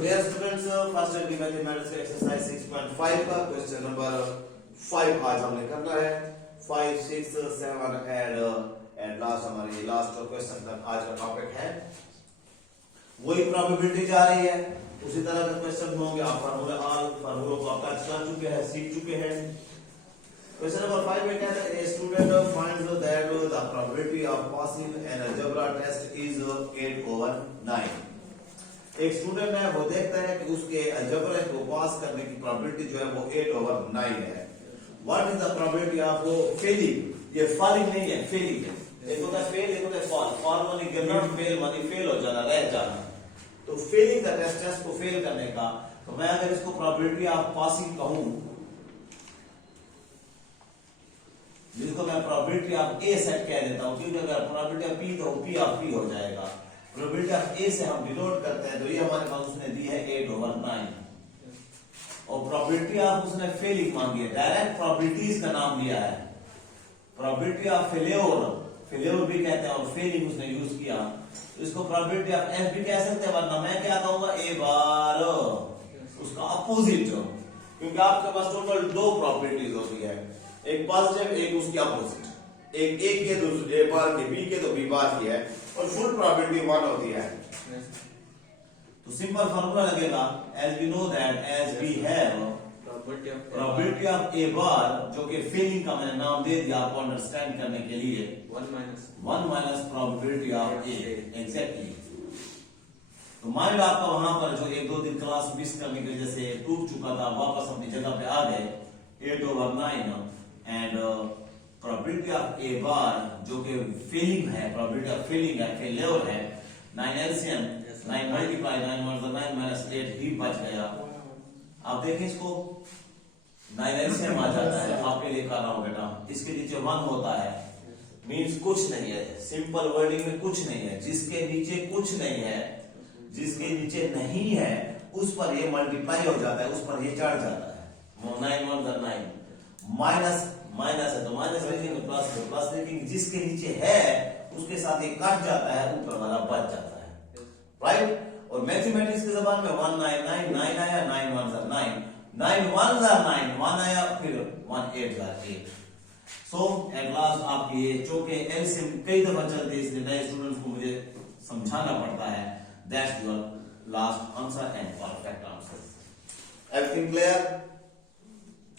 dear students, first degree mathematics exercise 6.5 का question number 5 आज हमने करना है। 5, 6, 7 एंड लास्ट हमारी लास्ट क्वेश्चन का आज का टॉपिक है। वही प्रोबेबिलिटी जा रही है, उसी तरह के क्वेश्चन होंगे। आप फार्मूलों को आप कर चुके हैं, सीख चुके हैं। क्वेश्चन नंबर 5 में कहता है, a student finds that the probability of passing an algebra test is 8/9। एक स्टूडेंट है, वो देखता है कि उसके अलजेब्रा को पास करने की प्रोबेबिलिटी जो है वो 8/9 है। What is the probability of Fehling? ये फॉलिंग नहीं है, फेलिंग है। एक होता है फेल, एक होता है फॉल। फॉल मानी गिव नॉट फेल, मानी फेल हो जाना, रह जाना। तो फेलिंग द टेस्ट को फेल करने का, तो मैं अगर इसको प्रोबेबिलिटी ऑफ पासिंग कहूं, जिसको मैं प्रोबेबिलिटी ऑफ ए सेट कह देता हूं, क्योंकि अगर प्रोबेबिलिटी ऑफ पी तो पी ऑफ पी हो जाएगा। प्रोबेबिलिटी ऑफ ए से हम डिनोट करते हैं, तो ये हमारे पास उसने दी है 8/9। और प्रोबेबिलिटी ऑफ उसने फेलिंग मांगी है, डायरेक्ट प्रोबेबिलिटीज का नाम लिया है। प्रोबेबिलिटी ऑफ फेल्योर, फेल्योर भी कहते हैं, और फेलिंग उसने यूज किया, तो इसको प्रोबेबिलिटी ऑफ एफ भी कह सकते हैं। वरना मैं क्या कहूंगा, ए बार उसका अपोजिट, क्योंकि आपके पास टोटल 2 प्रोबेबिलिटीज होती है, एक पॉजिटिव, एक उसकी अपोजिट। एक ए के दूसरे ए बार के, बी के तो बी बार की है, और फुल प्रोबेबिलिटी 1 होती है। तो सिंपल फार्मूला लगेगा, as we know that as we have probability of a bar, जो कि फेलिंग का मैंने नाम दे दिया आपको अंडरस्टैंड करने के लिए, 1 minus probability of A, exactly. तो माइंड आपका वहां पर जो 1-2 दिन क्लास मिस करने की वजह से टूट चुका था, वापस अपनी जगह पे आ गए। 8/9 and probability of a bar जो कि फेलिंग है, प्रोबेबिलिटी ऑफ फेलिंग है, फेल्योर है। 9 एलसीएम, 9 मल्टीप्लाई 9 -9 -8 ही बच गया। आप देखें इसको, 9 एलसीएम आ जाता है, आपके लिए कर रहा हूं बेटा। इसके नीचे 1 होता है, मींस कुछ नहीं है। सिंपल वर्डिंग में कुछ नहीं है। जिसके नीचे कुछ नहीं है, जिसके नीचे नहीं है, उस पर ये मल्टीप्लाई हो जाता है, उस पर ये चढ़ जाता है। 9 1 9 माइनस माइनस है तो माइनस लिखेंगे, प्लस तो प्लस लिखेंगे। जिसके नीचे है उसके साथ ये कट जाता है, ऊपर वाला बच जाता है, राइट। और मैथमेटिक्स की जबान में 1 9 9 9 आया, 9 1 9 9 1 9 1 आया, फिर 1 8 8। सो एट लास्ट आपके ये चौके एलसीएम कई दफा चलते हैं, इसलिए नए स्टूडेंट्स को मुझे समझाना पड़ता है। That's your last answer and perfect answer. Everything clear?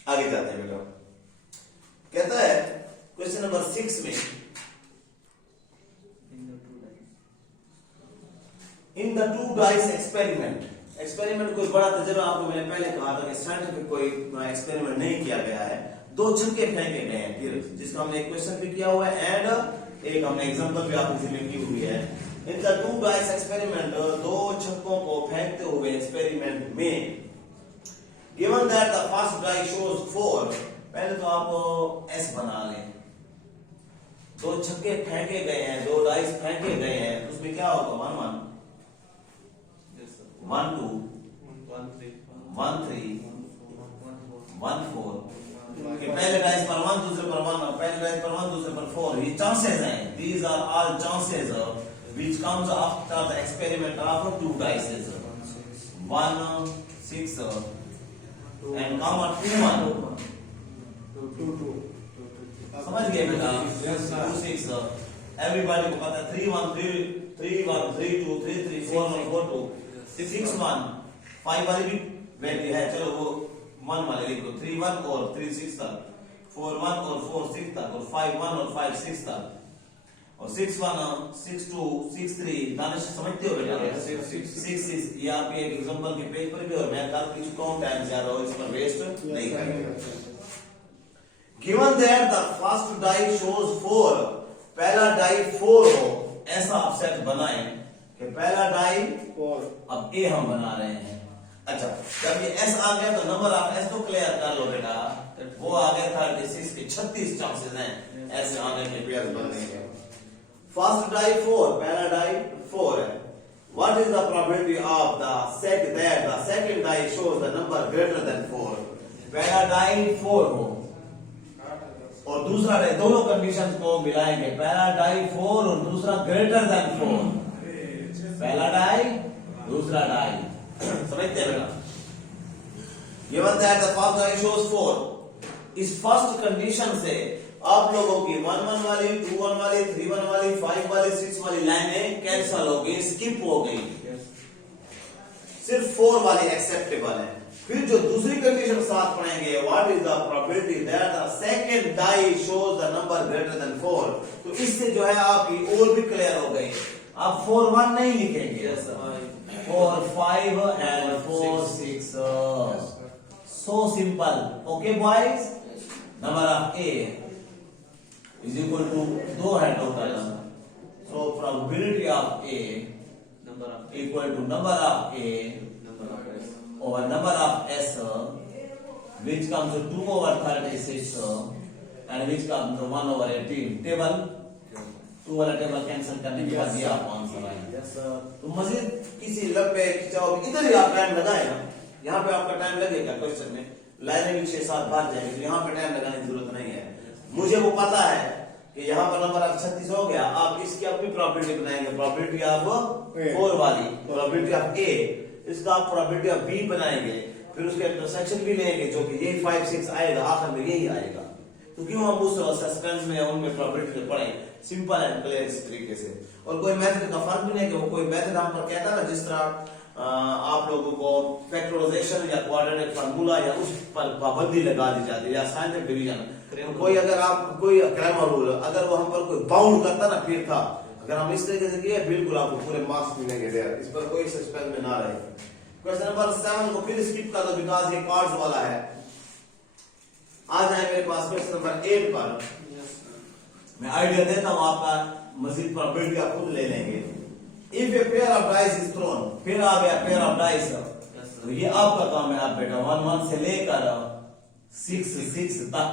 आगे जाते हैं बेटा। कहता है क्वेश्चन नंबर 6 में, इन द 2 डाइस एक्सपेरिमेंट। एक्सपेरिमेंट कोई बड़ा तजुर्बा, आपको मैंने पहले कहा था कि साइंटिफिक कोई एक्सपेरिमेंट नहीं किया गया है। 2 छक्के फेंके गए हैं, फिर जिसका हमने एक क्वेश्चन भी किया हुआ है एंड एक हमने एग्जांपल भी आपको इसमें की हुई है। इन द 2 डाइस एक्सपेरिमेंट, 2 छक्कों को फेंकते हुए एक्सपेरिमेंट में, given that the first die shows 4। पहले तो आप एस बना लें। 2 छक्के फेंके गए हैं, 2 डाइस फेंके गए हैं, उसमें क्या होगा? 1 1 1 2 1 3 1 4। पहले डाइस पर 1, दूसरे पर 1, पहले डाइस पर 1, दूसरे पर 4। ये चांसेस हैं, these are all chances which comes after the experiment of 2 dices. 1 6 and comma 2 1 2 समझ गए बेटा? 2 6 एवरीबॉडी को पता है। 3 1 3 1 3 2 3 3 4 1 4 2 6 1 5 वाली भी वैल्यू है, चलो वो 1 वाले लिख लो। 3 1 और 3 6 तक, 4 1 और 4 6 तक, और 5 1 और 5 6 तक, और 6 1 6 2 6 3। दानिश समझते हो बेटा? 6 6 ये आपके एक एग्जांपल के पेज पर भी, और मैं कर चुका हूं, टाइम ज्यादा हो, इस पर वेस्ट नहीं करेंगे। Given that the first die shows 4, पहला डाई 4 हो, ऐसा आप सेट बनाएं कि पहला डाई 4, अब ए हम बना रहे हैं। अच्छा, जब ये एस आ गया तो नंबर ऑफ एस तो क्लियर कर लो बेटा, वो आ गया 36 के 36 चांसेस हैं ऐसे आने के पेयर्स बनने के। फर्स्ट डाई 4, पहला डाई 4 है। What is the probability of the second die shows the number greater than 4? पहला डाई 4 हो और दूसरा डाई, दोनों कंडीशंस को मिलाएंगे। पहला डाई 4 और दूसरा ग्रेटर देन 4। पहला डाई दूसरा डाई समझते हैं बेटा? Given that the first line shows 4, इस फर्स्ट कंडीशन से आप लोगों की 1 1 वाली, 2 1 वाली, 3 1 वाली, 5 वाली, 6 वाली लाइनें कैंसल हो गई, स्किप हो गई, सिर्फ 4 वाली एक्सेप्टेबल है। फिर जो दूसरी कंडीशन साथ पढ़ेंगे, what is the probability that the second die shows the number greater than 4, तो इससे जो है आपकी और भी क्लियर हो गई। आप 4 1 नहीं लिखेंगे, 4 5 and 4 6, so simple, okay boys? Number of A is equal to 2 है total, so probability of A equal to number of A over number of S, which comes to 2 over 36 and which comes to 1 over 18. Table 2 वाला table cancel करने के बाद ये आप answer आएगा। तो मजीद किसी लंबे खिंचाव इधर ही आप टाइम लगाए ना, यहाँ पे आपका टाइम लगेगा क्वेश्चन में, लाइनें भी 6-7 बार जाएंगे, तो यहाँ पे टाइम लगाने की जरूरत नहीं है। मुझे वो पता है कि यहाँ पर नंबर ऑफ 36 हो गया, आप इसकी अपनी प्रॉपर्टी बनाएंगे, प्रॉपर्टी ऑफ 4 वाली, प्रॉपर्टी ऑफ A, इसका आप प्रॉपर्टी ऑफ B बनाएंगे, फिर उसके इंटरसेक्शन भी लेंगे जो कि यही 5 6 आएगा, आखिर में यही आएगा। तो क्यों हम उस सस्पेंस में उनमें प्रॉपर्टी पढ़े, सिंपल एंड क्लियर इस तरीके से। और कोई मेथड का फर्क भी नहीं कि वो कोई मेथड हम पर कहता ना, जिस तरह आप लोगों को फैक्टराइजेशन या क्वाड्रेटिक फार्मूला या उस पर पाबंदी लगा दी जाती है, या साइंटिफिक डिवीजन, कोई अगर आप कोई क्रैमर रूल अगर वो हम पर कोई बाउंड करता ना फिर था, अगर हम इस तरीके से किए बिल्कुल आपको पूरे मार्क्स मिलेंगे देयर, इस पर कोई सस्पेंस में ना रहे। क्वेश्चन नंबर 7 को फिर स्किप कर दो बिकॉज़ ये कार्ड्स वाला है। आ जाए मेरे पास क्वेश्चन नंबर 8 पर, मैं आइडिया देता हूं, आपका मजीद प्रोबेबिलिटी आप खुद ले लेंगे। If A pair of dice is throne, फिर आ गया पेयर ऑफ डाइस, तो ये आपका काम है आप बेटा 1 1 से लेकर 6 6 तक।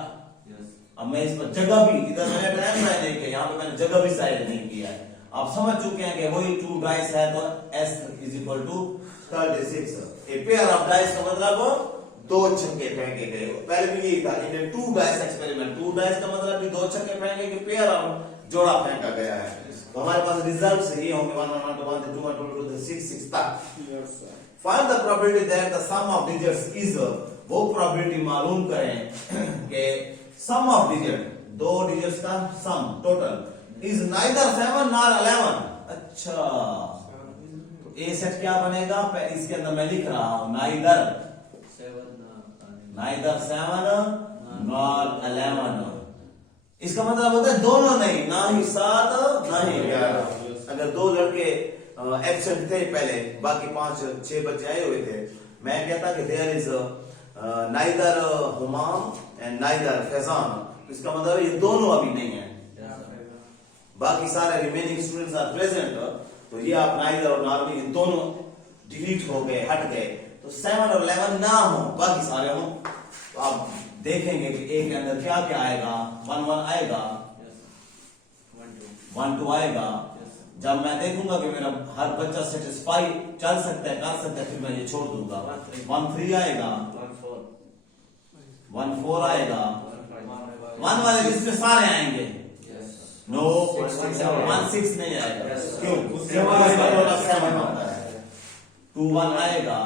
अब मैं इस पर जगह भी, इधर मैंने टाइम साइड नहीं किया, यहाँ पे मैंने जगह भी साइड नहीं किया है। आप समझ चुके हैं कि वही 2 डाइस है तो S is equal to 36। A pair of dice का मतलब 2 छक्के फेंके गए, पहले भी यही था, इन्हें 2 डाइस एक्सपेरिमेंट, 2 डाइस का मतलब भी 2 छक्के फेंके गए, पेयर ऑफ जोड़ा फेंका गया है। तो हमारे पास रिजल्ट यही होंगे 1 1 1 1 2 1 2 2 6 6 तक। Find the probability that the sum of digits is, वो प्रोबेबिलिटी मालूम करें कि सम ऑफ डिजिट, 2 डिजिट्स का sum total is neither 7 nor 11। अच्छा, तो ए सेट क्या बनेगा, इसके अंदर मैं लिख रहा हूं नाइदर 7 नॉर 11। इसका मतलब होता है दोनों नहीं, ना ही 7 ना ही 11। अगर 2 लड़के एब्सेंट थे पहले, बाकी 5 6 बच्चे आए हुए थे, मैं कहता कि there is neither Humam and neither Faizan, इसका मतलब ये दोनों अभी नहीं है, बाकी सारे रिमेनिंग स्टूडेंट्स आर प्रेजेंट। तो ये आप नाइदर और नॉर, ये दोनों डिलीट हो गए, हट गए, तो 7 और 11 ना हो, बाकी सारे हो। तो आप देखेंगे कि एक के अंदर क्या क्या आएगा, 1 1 आएगा, 1 2 आएगा। जब मैं देखूंगा कि मेरा हर बच्चा सेटिस्फाई चल सकता है, कर सकता है, फिर मैं ये छोड़ दूंगा। 1 3 आएगा, 1 4 आएगा, 1 वाले लिस्ट में सारे आएंगे। नो 1 6 नहीं आएगा, क्यों? 7 होता है। 2 1 आएगा,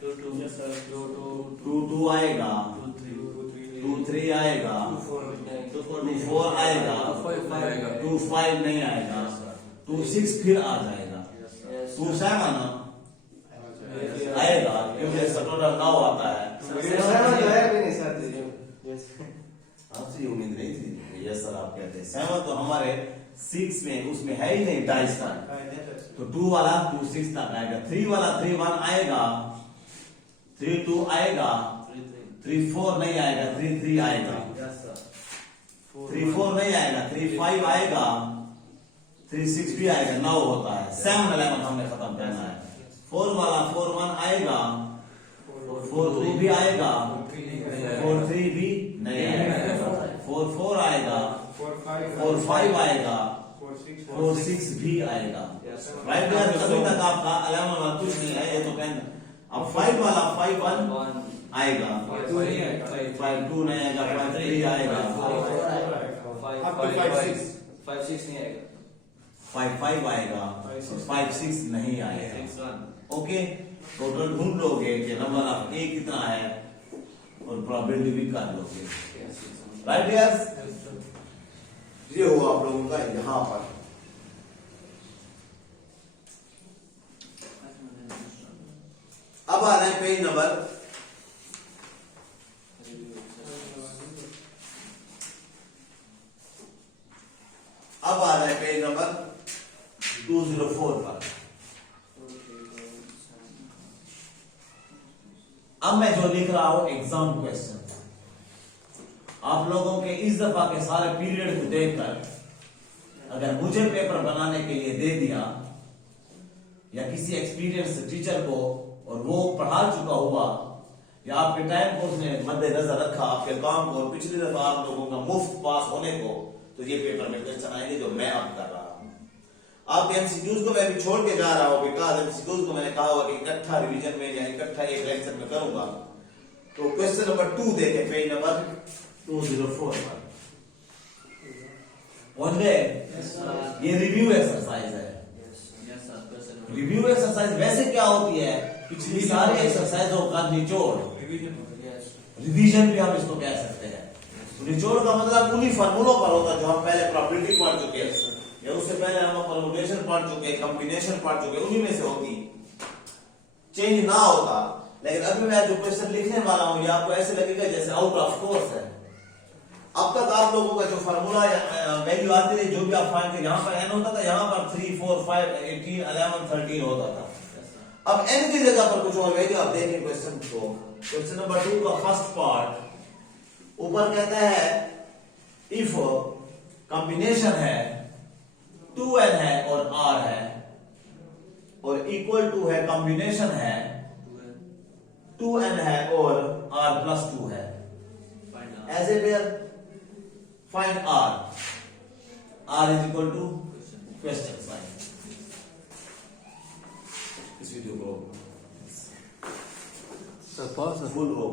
2 2 आएगा, 2 3 आएगा, 2 4 आएगा, 2 5 नहीं आएगा, 2 6 फिर आ जाएगा, 2 7 आएगा, क्योंकि इसका टोटल 9 आता है। आपसे उम्मीद नहीं थी। यस सर, आप कहते हैं 7 तो हमारे 6 में उसमें है ही नहीं, डाइस का, तो 2 वाला 2 6 तक आएगा। 3 वाला 3 1 आएगा, 3 2 आएगा, 3 4 नहीं आएगा, 3 3 आएगा, 3 4 नहीं आएगा, 3 5 आएगा, 3 6 भी आएगा, 9 होता है। 7 11 हमने खत्म करना है। 4 वाला 4 1 आएगा, 4 2 भी आएगा, 4 3 भी नहीं आएगा, 4 4 आएगा, 4 5 आएगा, 4 6 भी आएगा। राइट यार, अभी तक आपका 11 वाला कुछ नहीं है, ये तो कहना। अब 5 वाला 5 1 आएगा, 5 2 नहीं आएगा, 5 3 आएगा, 5 6 नहीं आएगा, 5 5 आएगा, 5 6 नहीं आएगा। ओके, टोटल ढूंढ लोगे कि नंबर ऑफ ए कितना है और प्रोबेबिलिटी भी कर लोगे। राइट यस, ये हुआ आप लोगों का यहां पर। अब आ रहे हैं पेज नंबर अब आ रहा है पेज नंबर 204 पर। अब मैं जो लिख रहा हूं एग्जाम क्वेश्चन, आप लोगों के इस दफा के सारे पीरियड को देखकर अगर मुझे पेपर बनाने के लिए दे दिया या किसी एक्सपीरियंस टीचर को और वो पढ़ा चुका हुआ या आपके टाइम को उसने मद्देनजर रखा आपके काम को, और पिछली दफा आप लोगों का मुफ्त पास होने को, तो ये पेपर में क्वेश्चन आएंगे जो मैं अब कर रहा हूं। आपके एमसीक्यूज को मैं भी छोड़ के जा रहा हूं बिकॉज एमसीक्यूज को मैंने कहा हुआ कि इकट्ठा रिवीजन में या इकट्ठा एक लेक्चर में करूंगा। तो क्वेश्चन नंबर 2 देखें पेज नंबर 204 पर। ये रिव्यू एक्सरसाइज है। रिव्यू एक्सरसाइज वैसे क्या होती है, पिछली सारी एक्सरसाइजों का निचोड़, रिवीजन भी हम इसको कह सकते हैं। तो निचोड़ का मतलब उन्हीं फार्मूलों पर होता है जो हम पहले प्रोबेबिलिटी पढ़ चुके हैं या उससे पहले हम परमुटेशन पढ़ चुके हैं, कॉम्बिनेशन पढ़ चुके हैं, उन्हीं में से होती, चेंज ना होता। लेकिन अभी मैं जो क्वेश्चन लिखने वाला हूं ये आपको ऐसे लगेगा जैसे आउट ऑफ कोर्स है। अब तक आप लोगों का जो फार्मूला या वैल्यू आती थी, जो भी आप फाइंड करें, यहाँ पर n होता था, यहाँ पर 3, 4, 5, 18, 11, 13 होता था। अब n की जगह पर कुछ और वैल्यू आप देखें क्वेश्चन को। क्वेश्चन नंबर 2 का फर्स्ट पार्ट ऊपर कहता है इफ कॉम्बिनेशन है 2n है और r है और इक्वल टू है कॉम्बिनेशन है 2n है और r प्लस 2 है, as a pair find r is equal to question sign. इस वीडियो को सर पॉज फुल हो